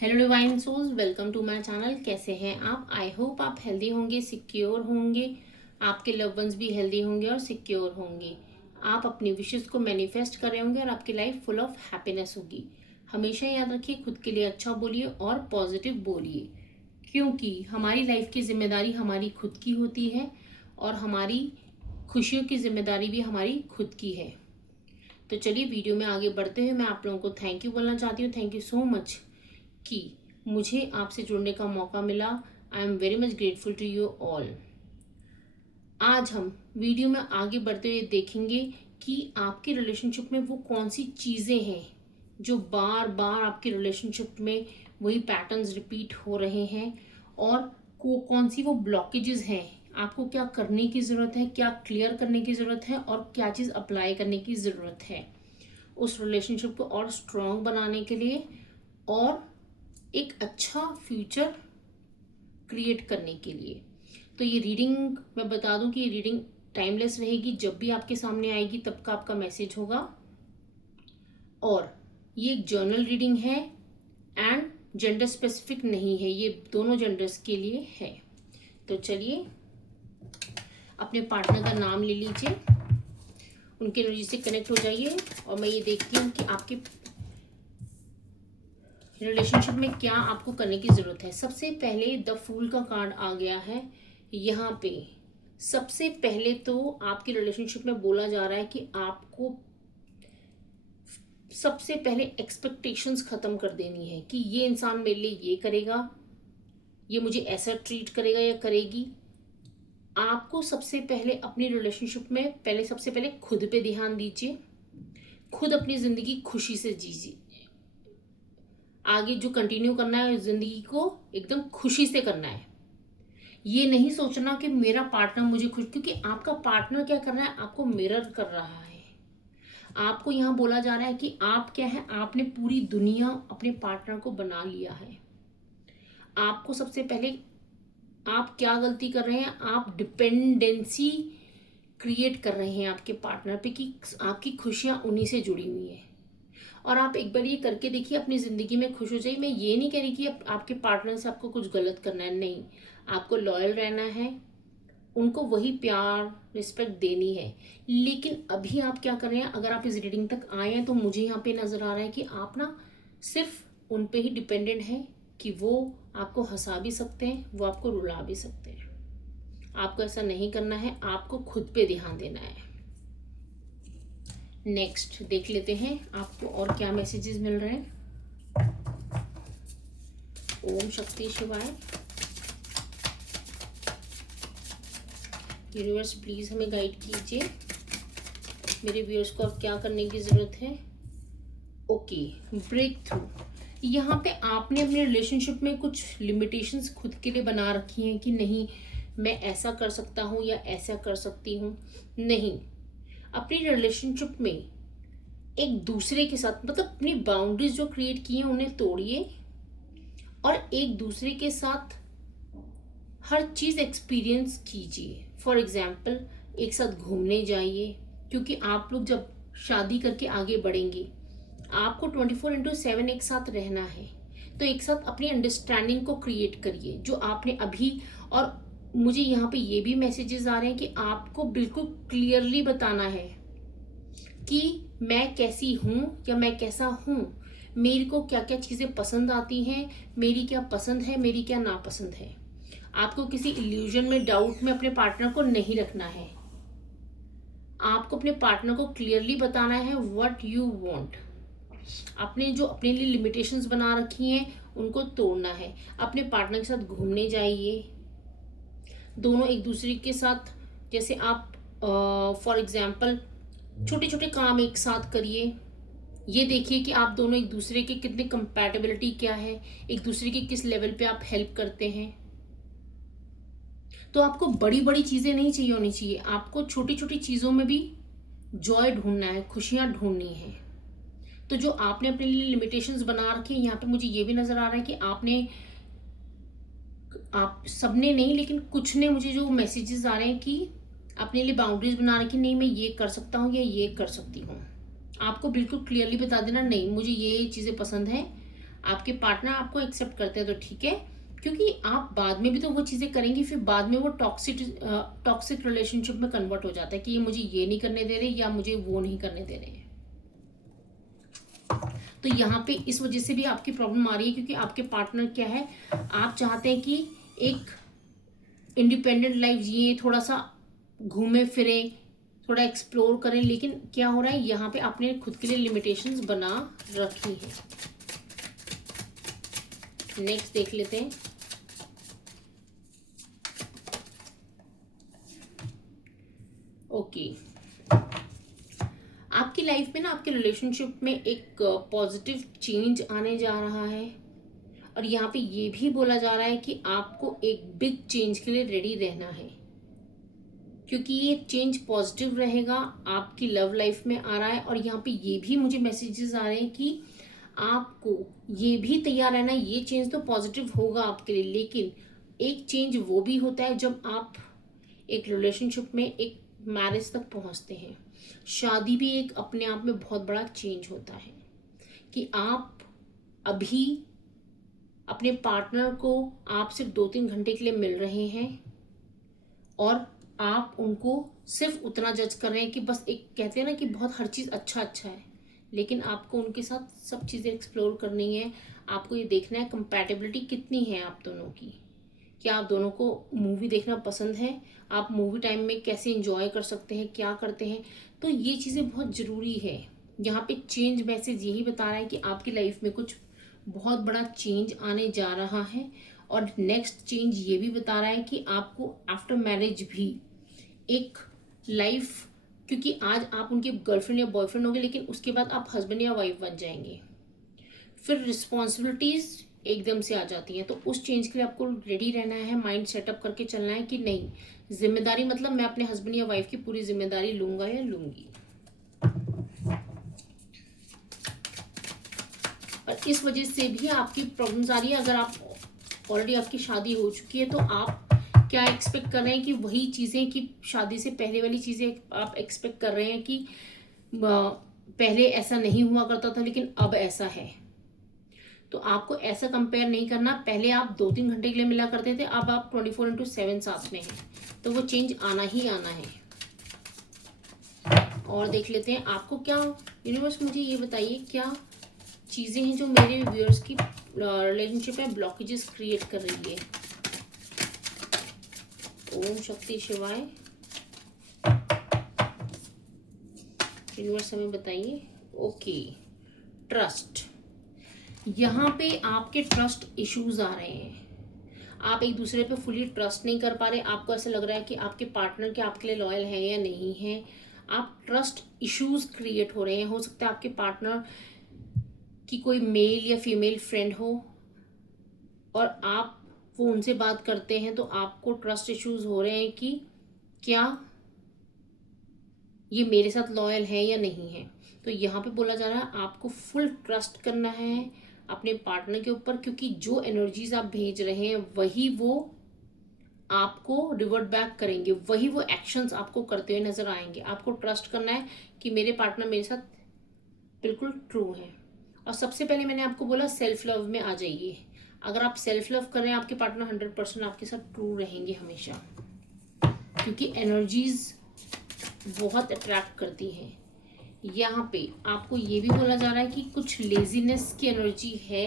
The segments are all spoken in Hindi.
Hello divine souls, welcome to my channel. कैसे हैं आप? आई होप आप हेल्दी होंगे, सिक्योर होंगे, आपके लव वंस भी हेल्दी होंगे और सिक्योर होंगे। आप अपनी विशेस को मैनिफेस्ट कर रहे होंगे और आपकी लाइफ फुल ऑफ हैप्पीनेस होगी। हमेशा याद रखिए, खुद के लिए अच्छा बोलिए और पॉजिटिव बोलिए, क्योंकि हमारी लाइफ की जिम्मेदारी हमारी खुद की होती है और हमारी खुशियों की जिम्मेदारी भी हमारी खुद की है। तो चलिए वीडियो में आगे बढ़ते हुए मैं आप लोगों को थैंक यू बोलना चाहती हूँ। थैंक यू सो मच कि मुझे आपसे जुड़ने का मौका मिला। I am very much grateful to you all. आज हम वीडियो में आगे बढ़ते हुए देखेंगे कि आपके रिलेशनशिप में वो कौन सी चीज़ें हैं जो बार बार आपके रिलेशनशिप में वही पैटर्न्स रिपीट हो रहे हैं, और कौन सी वो ब्लॉकेजेस हैं। आपको क्या करने की ज़रूरत है, क्या क्लियर करने की ज़रूरत है और क्या चीज़ अप्लाई करने की ज़रूरत है उस रिलेशनशिप को और स्ट्रॉन्ग बनाने के लिए और एक अच्छा फ्यूचर क्रिएट करने के लिए। तो ये रीडिंग मैं बता दूं कि ये रीडिंग टाइमलेस रहेगी, जब भी आपके सामने आएगी तब का आपका मैसेज होगा। और ये एक जर्नल रीडिंग है एंड जेंडर स्पेसिफिक नहीं है, ये दोनों जेंडर्स के लिए है। तो चलिए अपने पार्टनर का नाम ले लीजिए, उनके एनर्जी से कनेक्ट हो जाइए और मैं ये देखती हूँ कि आपके रिलेशनशिप में क्या आपको करने की ज़रूरत है। सबसे पहले द फूल का कार्ड आ गया है यहाँ पे। सबसे पहले तो आपके रिलेशनशिप में बोला जा रहा है कि आपको सबसे पहले एक्सपेक्टेशंस ख़त्म कर देनी है कि ये इंसान मेरे लिए ये करेगा, ये मुझे ऐसा ट्रीट करेगा या करेगी। आपको सबसे पहले अपनी रिलेशनशिप में सबसे पहले खुद पे ध्यान दीजिए, खुद अपनी ज़िंदगी खुशी से जीजिए। आगे जो कंटिन्यू करना है ज़िंदगी को एकदम खुशी से करना है। ये नहीं सोचना कि मेरा पार्टनर मुझे खुश, क्योंकि आपका पार्टनर क्या कर रहा है, आपको मिरर कर रहा है। आपको यहाँ बोला जा रहा है कि आप क्या है, आपने पूरी दुनिया अपने पार्टनर को बना लिया है। आपको सबसे पहले आप क्या गलती कर रहे हैं, आप डिपेंडेंसी क्रिएट कर रहे हैं आपके पार्टनर पे कि आपकी खुशियाँ उन्हीं से जुड़ी हुई हैं। और आप एक बार ये करके देखिए, अपनी ज़िंदगी में खुश हो जाइए। मैं ये नहीं कह रही कि आपके पार्टनर से आपको कुछ गलत करना है, नहीं, आपको लॉयल रहना है, उनको वही प्यार रिस्पेक्ट देनी है। लेकिन अभी आप क्या कर रहे हैं, अगर आप इस रीडिंग तक आए हैं तो मुझे यहाँ पे नज़र आ रहा है कि आप ना सिर्फ उन पे ही डिपेंडेंट हैं कि वो आपको हंसा भी सकते हैं, वो आपको रुला भी सकते हैं। आपको ऐसा नहीं करना है, आपको खुद पे ध्यान देना है। नेक्स्ट देख लेते हैं आपको और क्या मैसेजेस मिल रहे हैं। ओम शक्ति शिवाय। यूनिवर्स प्लीज हमें गाइड कीजिए, मेरे व्यूअर्स को अब क्या करने की जरूरत है। Okay, breakthrough. यहाँ पे आपने अपने रिलेशनशिप में कुछ लिमिटेशंस खुद के लिए बना रखी हैं कि नहीं मैं ऐसा कर सकता हूँ या ऐसा कर सकती हूँ। नहीं, अपनी रिलेशनशिप में एक दूसरे के साथ मतलब अपनी बाउंड्रीज जो क्रिएट की हैं उन्हें तोड़िए और एक दूसरे के साथ हर चीज़ एक्सपीरियंस कीजिए। फॉर एग्जाम्पल, एक साथ घूमने जाइए, क्योंकि आप लोग जब शादी करके आगे बढ़ेंगे आपको 24/7 एक साथ रहना है। तो एक साथ अपनी अंडरस्टैंडिंग को क्रिएट करिए जो आपने अभी। और मुझे यहाँ पे ये भी मैसेजेस आ रहे हैं कि आपको बिल्कुल क्लियरली बताना है कि मैं कैसी हूँ या मैं कैसा हूँ, मेरे को क्या क्या चीज़ें पसंद आती हैं, मेरी क्या पसंद है, मेरी क्या नापसंद है। आपको किसी इल्यूजन में, डाउट में अपने पार्टनर को नहीं रखना है। आपको अपने पार्टनर को क्लियरली बताना है व्हाट यू वांट। आपने जो अपने लिए लिमिटेशंस बना रखी हैं उनको तोड़ना है। अपने पार्टनर के साथ घूमने जाइए, दोनों एक दूसरे के साथ, जैसे आप फॉर एग्जाम्पल छोटे छोटे काम एक साथ करिए। ये देखिए कि आप दोनों एक दूसरे के कितने कंपैटिबिलिटी क्या है, एक दूसरे के किस लेवल पे आप हेल्प करते हैं। तो आपको बड़ी बड़ी चीज़ें नहीं चाहिए होनी चाहिए, आपको छोटी छोटी चीज़ों में भी जॉय ढूंढना है, खुशियाँ ढूंढनी है। तो जो आपने अपने लिए लिमिटेशंस बना रखी है, यहाँ पे मुझे ये भी नज़र आ रहा है कि आप सबने नहीं लेकिन कुछ ने, मुझे जो मैसेजेस आ रहे हैं कि अपने लिए बाउंड्रीज बना रखी, नहीं मैं ये कर सकता हूँ या ये कर सकती हूँ। आपको बिल्कुल क्लियरली बता देना, नहीं मुझे ये चीज़ें पसंद हैं, आपके पार्टनर आपको एक्सेप्ट करते हैं तो ठीक है, क्योंकि आप बाद में भी तो वो चीज़ें करेंगी, फिर बाद में वो टॉक्सिक रिलेशनशिप में कन्वर्ट हो जाता है कि ये मुझे ये नहीं करने दे रहे या मुझे वो नहीं करने दे रहे हैं। तो यहाँ पे इस वजह से भी आपकी प्रॉब्लम आ रही है, क्योंकि आपके पार्टनर क्या है, आप चाहते हैं कि एक इंडिपेंडेंट लाइफ जिए, थोड़ा सा घूमे फिरे, थोड़ा एक्सप्लोर करें, लेकिन क्या हो रहा है यहाँ पे आपने खुद के लिए लिमिटेशंस बना रखी है। नेक्स्ट देख लेते हैं। ओके, आपकी लाइफ में ना, आपके रिलेशनशिप में एक पॉजिटिव चेंज आने जा रहा है, और यहाँ पे ये भी बोला जा रहा है कि आपको एक बिग चेंज के लिए रेडी रहना है, क्योंकि ये चेंज पॉजिटिव रहेगा, आपकी लव लाइफ में आ रहा है। और यहाँ पे ये भी मुझे मैसेजेस आ रहे हैं कि आपको ये भी तैयार रहना है, ये चेंज तो पॉजिटिव होगा आपके लिए, लेकिन एक चेंज वो भी होता है जब आप एक रिलेशनशिप में एक मैरिज तक पहुंचते हैं। शादी भी एक अपने आप में बहुत बड़ा चेंज होता है, कि आप अभी अपने पार्टनर को आप सिर्फ 2-3 घंटे के लिए मिल रहे हैं, और आप उनको सिर्फ उतना जज कर रहे हैं कि बस, एक कहते हैं ना कि बहुत हर चीज़ अच्छा अच्छा है, लेकिन आपको उनके साथ सब चीज़ें एक्सप्लोर करनी है। आपको ये देखना है कंपैटिबिलिटी कितनी है आप दोनों की, क्या आप दोनों को मूवी देखना पसंद है, आप मूवी टाइम में कैसे एंजॉय कर सकते हैं, क्या करते हैं। तो ये चीज़ें बहुत ज़रूरी है। यहाँ पे चेंज मैसेज यही बता रहा है कि आपकी लाइफ में कुछ बहुत बड़ा चेंज आने जा रहा है, और नेक्स्ट चेंज ये भी बता रहा है कि आपको आफ्टर मैरिज भी एक लाइफ, क्योंकि आज आप उनके गर्लफ्रेंड या बॉयफ्रेंड होंगे, लेकिन उसके बाद आप हस्बैंड या वाइफ बन जाएंगे, फिर रिस्पॉन्सिबिलिटीज एकदम से आ जाती हैं। तो उस चेंज के लिए आपको रेडी रहना है, माइंड सेटअप करके चलना है कि नहीं, जिम्मेदारी मतलब मैं अपने हस्बैंड या वाइफ की पूरी जिम्मेदारी लूंगा या लूंगी। और इस वजह से भी आपकी प्रॉब्लम्स आ रही है। अगर आप ऑलरेडी आपकी शादी हो चुकी है तो आप क्या एक्सपेक्ट कर रहे हैं कि वही चीज़ें, कि शादी से पहले वाली चीज़ें आप एक्सपेक्ट कर रहे हैं कि पहले ऐसा नहीं हुआ करता था लेकिन अब ऐसा है। तो आपको ऐसा कंपेयर नहीं करना। पहले आप 2-3 घंटे के लिए मिला करते थे, अब आप 24/7 साथ में हैं, तो वो चेंज आना ही आना है। और देख लेते हैं आपको क्या, यूनिवर्स मुझे ये बताइए क्या चीज़ें हैं जो मेरे व्यूअर्स की रिलेशनशिप में ब्लॉकेजेस क्रिएट कर रही है। ओम शक्ति शिवाय, यूनिवर्स हमें बताइए। ओके, ट्रस्ट, यहाँ पे आपके ट्रस्ट इश्यूज आ रहे हैं। आप एक दूसरे पे फुली ट्रस्ट नहीं कर पा रहे। आपको ऐसा लग रहा है कि आपके पार्टनर के आपके लिए लॉयल है या नहीं है। आप ट्रस्ट इश्यूज क्रिएट हो रहे हैं। हो सकता है आपके पार्टनर की कोई मेल या फीमेल फ्रेंड हो और आप वो उनसे बात करते हैं तो आपको ट्रस्ट इश्यूज हो रहे हैं कि क्या ये मेरे साथ लॉयल है या नहीं है। तो यहाँ पे बोला जा रहा है आपको फुल ट्रस्ट करना है अपने पार्टनर के ऊपर, क्योंकि जो एनर्जीज आप भेज रहे हैं वही वो आपको रिवर्ट बैक करेंगे, वही वो एक्शंस आपको करते हुए नजर आएंगे। आपको ट्रस्ट करना है कि मेरे पार्टनर मेरे साथ बिल्कुल ट्रू है। और सबसे पहले मैंने आपको बोला सेल्फ लव में आ जाइए। अगर आप सेल्फ लव कर रहे हैं, आपके पार्टनर 100% आपके साथ ट्रू रहेंगे हमेशा, क्योंकि एनर्जीज बहुत अट्रैक्ट करती हैं। यहाँ पे आपको ये भी बोला जा रहा है कि कुछ लेजीनेस की एनर्जी है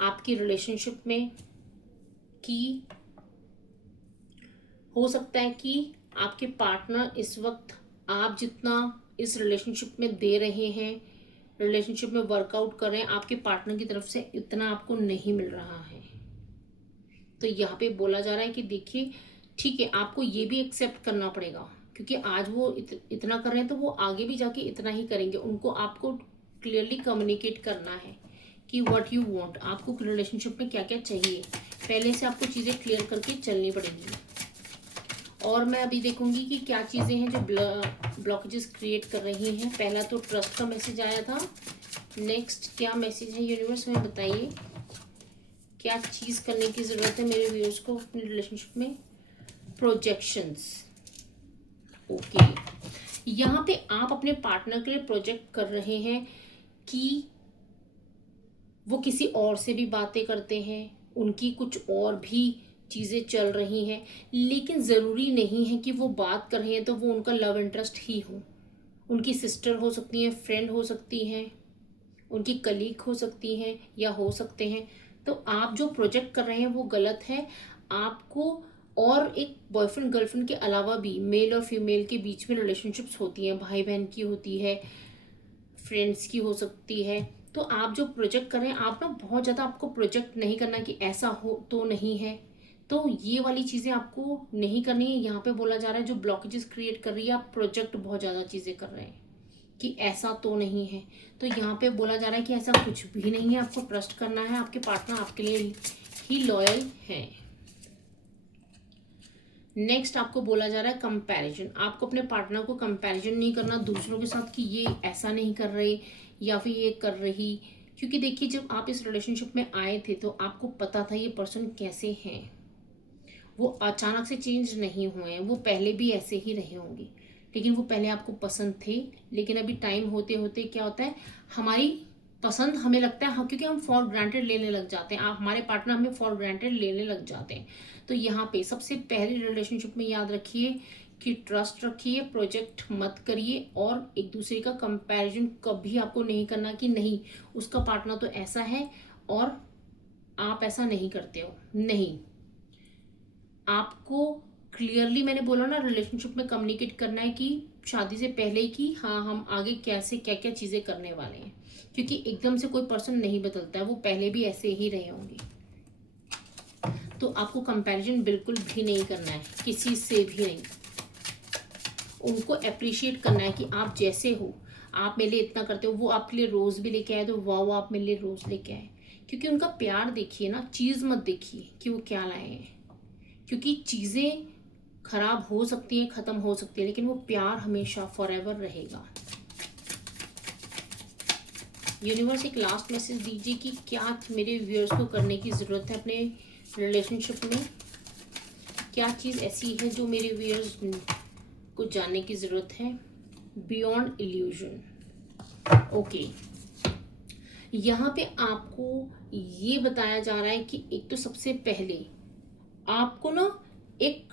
आपकी रिलेशनशिप में, कि हो सकता है कि आपके पार्टनर इस वक्त आप जितना इस रिलेशनशिप में दे रहे हैं, रिलेशनशिप में वर्कआउट कर रहे हैं, आपके पार्टनर की तरफ से इतना आपको नहीं मिल रहा है। तो यहाँ पे बोला जा रहा है कि देखिए ठीक है, आपको ये भी एक्सेप्ट करना पड़ेगा, क्योंकि आज वो इतना कर रहे हैं तो वो आगे भी जाके इतना ही करेंगे। उनको आपको क्लियरली कम्युनिकेट करना है कि व्हाट यू वांट, आपको रिलेशनशिप में क्या क्या चाहिए। पहले से आपको चीज़ें क्लियर करके चलनी पड़ेगी। और मैं अभी देखूंगी कि क्या चीज़ें हैं जो ब्लॉकेजेस क्रिएट कर रही हैं। पहला तो ट्रस्ट का मैसेज आया था। नेक्स्ट क्या मैसेज है यूनिवर्स में बताइए, क्या चीज़ करने की ज़रूरत है मेरे व्यूअर्स को अपनी रिलेशनशिप में। प्रोजेक्शंस, ओके, यहाँ पे आप अपने पार्टनर के लिए प्रोजेक्ट कर रहे हैं कि वो किसी और से भी बातें करते हैं, उनकी कुछ और भी चीज़ें चल रही हैं, लेकिन ज़रूरी नहीं है कि वो बात कर रहे हैं तो वो उनका लव इंटरेस्ट ही हो। उनकी सिस्टर हो सकती हैं, फ्रेंड हो सकती हैं, उनकी कलीग हो सकती हैं या हो सकते हैं। तो आप जो प्रोजेक्ट कर रहे हैं वो गलत है। आपको और एक बॉयफ्रेंड गर्लफ्रेंड के अलावा भी मेल और फीमेल के बीच में रिलेशनशिप्स होती हैं, भाई बहन की होती है, फ्रेंड्स की हो सकती है। तो आप जो प्रोजेक्ट कर रहे हैं, आप ना बहुत ज़्यादा आपको प्रोजेक्ट नहीं करना कि ऐसा हो तो नहीं है। तो ये वाली चीज़ें आपको नहीं करनी है। यहाँ पे बोला जा रहा है जो ब्लॉकेजेस क्रिएट कर रही है, आप प्रोजेक्ट बहुत ज़्यादा चीज़ें कर रहे हैं कि ऐसा तो नहीं है। तो यहाँ पे बोला जा रहा है कि ऐसा कुछ भी नहीं है, आपको ट्रस्ट करना है, आपके पार्टनर आपके लिए ही लॉयल है। नेक्स्ट आपको बोला जा रहा है कंपैरिजन। आपको अपने पार्टनर को कंपैरिजन नहीं करना दूसरों के साथ कि ये ऐसा नहीं कर रहे या फिर ये कर रही। क्योंकि देखिए, जब आप इस रिलेशनशिप में आए थे तो आपको पता था ये पर्सन कैसे हैं। वो अचानक से चेंज नहीं हुए हैं, वो पहले भी ऐसे ही रहे होंगे, लेकिन वो पहले आपको पसंद थे। लेकिन अभी टाइम होते होते क्या होता है, हमारी पसंद हमें लगता है क्योंकि हम फॉर ग्रांटेड लेने लग जाते हैं, आप हमारे पार्टनर हमें फॉर ग्रांटेड लेने लग जाते हैं। तो यहाँ पे सबसे पहले रिलेशनशिप में याद रखिए कि ट्रस्ट रखिए, प्रोजेक्ट मत करिए, और एक दूसरे का कंपैरिजन कभी आपको नहीं करना कि नहीं उसका पार्टनर तो ऐसा है और आप ऐसा नहीं करते हो। नहीं, आपको क्लियरली मैंने बोला ना, रिलेशनशिप में कम्युनिकेट करना है कि शादी से पहले ही कि हाँ हम आगे कैसे क्या क्या चीज़ें करने वाले हैं। क्योंकि एकदम से कोई पर्सन नहीं बदलता है, वो पहले भी ऐसे ही रहे होंगे। तो आपको कंपैरिजन बिल्कुल भी नहीं करना है, किसी से भी नहीं। उनको अप्रिशिएट करना है कि आप जैसे हो, आप मेरे लिए इतना करते हो, वो आपके लिए रोज़ भी लेके आए तो वाह आप मेरे लिए रोज़ लेके आए। क्योंकि उनका प्यार देखिए ना, चीज़ मत देखिए कि वो क्या लाए हैं। क्योंकि चीज़ें खराब हो सकती हैं, ख़त्म हो सकती है, लेकिन वो प्यार हमेशा फॉरएवर रहेगा। यूनिवर्स एक लास्ट मैसेज दीजिए कि क्या मेरे व्यूअर्स को करने की ज़रूरत है अपने रिलेशनशिप में। क्या चीज़ ऐसी है जो मेरे व्यूअर्स को जानने की ज़रूरत है। Beyond illusion. ओके, यहाँ पे आपको ये बताया जा रहा है कि एक तो सबसे पहले आपको ना एक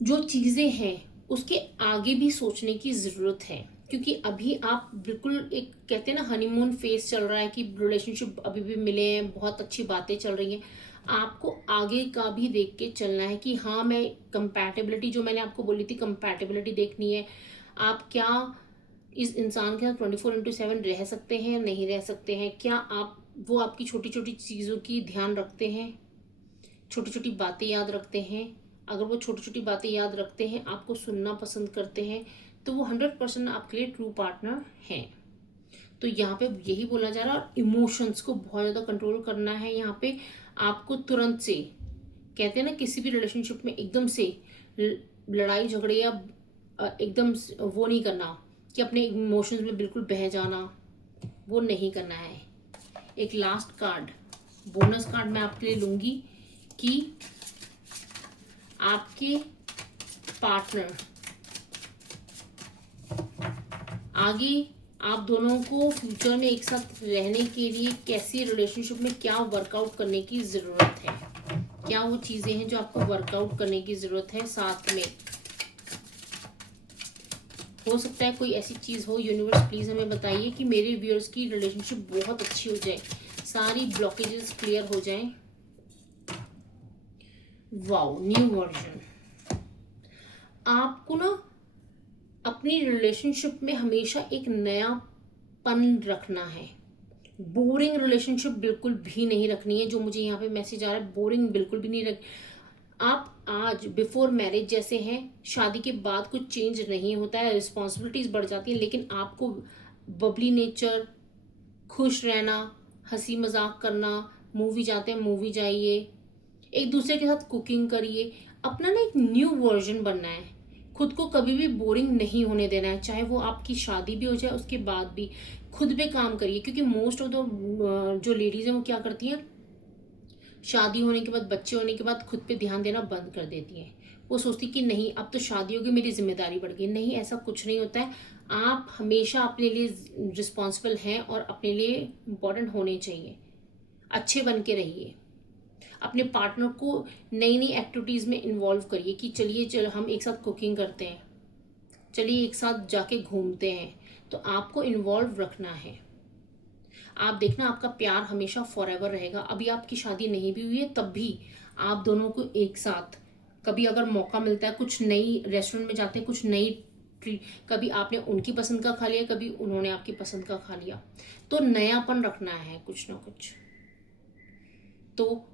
जो चीज़ें हैं उसके आगे भी सोचने की ज़रूरत है। क्योंकि अभी आप बिल्कुल एक कहते हैं ना हनीमून फेज चल रहा है कि रिलेशनशिप अभी भी मिले हैं, बहुत अच्छी बातें चल रही हैं। आपको आगे का भी देख के चलना है कि हाँ मैं कंपैटिबिलिटी, जो मैंने आपको बोली थी कंपैटिबिलिटी देखनी है। आप क्या इस इंसान के साथ 24/7 रह सकते हैं, नहीं रह सकते हैं, क्या आप वो आपकी छोटी छोटी चीज़ों की ध्यान रखते हैं, छोटी छोटी बातें याद रखते हैं। अगर वो छोटी छोटी बातें याद रखते हैं, आपको सुनना पसंद करते हैं, तो वो 100% आपके लिए ट्रू पार्टनर हैं। तो यहाँ पे यही बोला जा रहा है। और इमोशंस को बहुत ज़्यादा कंट्रोल करना है। यहाँ पे आपको तुरंत से, कहते हैं ना किसी भी रिलेशनशिप में एकदम से लड़ाई झगड़े या एकदम वो नहीं करना कि अपने इमोशंस में बिल्कुल बह जाना, वो नहीं करना है। एक लास्ट कार्ड, बोनस कार्ड मैं आपके लिए लूँगी कि आपके पार्टनर आगे आप दोनों को फ्यूचर में एक साथ रहने के लिए कैसी रिलेशनशिप में क्या वर्कआउट करने की ज़रूरत है, क्या वो चीज़ें हैं जो आपको वर्कआउट करने की ज़रूरत है साथ में। हो सकता है कोई ऐसी चीज़ हो। यूनिवर्स प्लीज़ हमें बताइए कि मेरे व्यूअर्स की रिलेशनशिप बहुत अच्छी हो जाए, सारी ब्लॉकेजेस क्लियर हो जाएं। Wow, new version. आपको ना अपनी रिलेशनशिप में हमेशा एक नयापन रखना है। बोरिंग रिलेशनशिप बिल्कुल भी नहीं रखनी है। जो मुझे यहाँ पे मैसेज आ रहा है, बोरिंग बिल्कुल भी नहीं रख। आप आज बिफोर मैरिज जैसे हैं, शादी के बाद कुछ चेंज नहीं होता है, रिस्पॉन्सिबिलिटीज बढ़ जाती है, लेकिन आपको बबली नेचर, खुश रहना, हंसी मजाक करना, मूवी जाते हैं मूवी जाइए, एक दूसरे के साथ कुकिंग करिए, अपना ना एक न्यू वर्जन बनना है। खुद को कभी भी बोरिंग नहीं होने देना है, चाहे वो आपकी शादी भी हो जाए उसके बाद भी। खुद पे काम करिए, क्योंकि मोस्ट ऑफ द जो लेडीज़ हैं वो क्या करती हैं, शादी होने के बाद, बच्चे होने के बाद खुद पे ध्यान देना बंद कर देती हैं। वो सोचती कि नहीं अब तो शादी होगी, मेरी जिम्मेदारी बढ़ गई। नहीं, ऐसा कुछ नहीं होता है। आप हमेशा अपने लिए रिस्पॉन्सिबल हैं और अपने लिए इम्पोर्टेंट होने चाहिए। अच्छे बन के रहिए। अपने पार्टनर को नई नई एक्टिविटीज़ में इन्वॉल्व करिए कि चलिए हम एक साथ कुकिंग करते हैं, चलिए एक साथ जाके घूमते हैं। तो आपको इन्वॉल्व रखना है। आप देखना, आपका प्यार हमेशा फॉरएवर रहेगा। अभी आपकी शादी नहीं भी हुई है तब भी आप दोनों को एक साथ, कभी अगर मौका मिलता है, कुछ नई रेस्टोरेंट में जाते हैं, कुछ नई ट्रीट, कभी आपने उनकी पसंद का खा लिया, कभी उन्होंने आपकी पसंद का खा लिया, तो नयापन रखना है कुछ ना कुछ। तो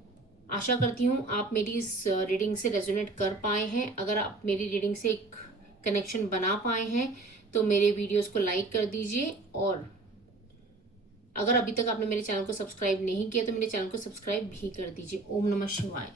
आशा करती हूँ आप मेरी इस रीडिंग से रेजोनेट कर पाए हैं। अगर आप मेरी रीडिंग से एक कनेक्शन बना पाए हैं तो मेरे वीडियोस को लाइक कर दीजिए, और अगर अभी तक आपने मेरे चैनल को सब्सक्राइब नहीं किया तो मेरे चैनल को सब्सक्राइब भी कर दीजिए। ओम नमः शिवाय।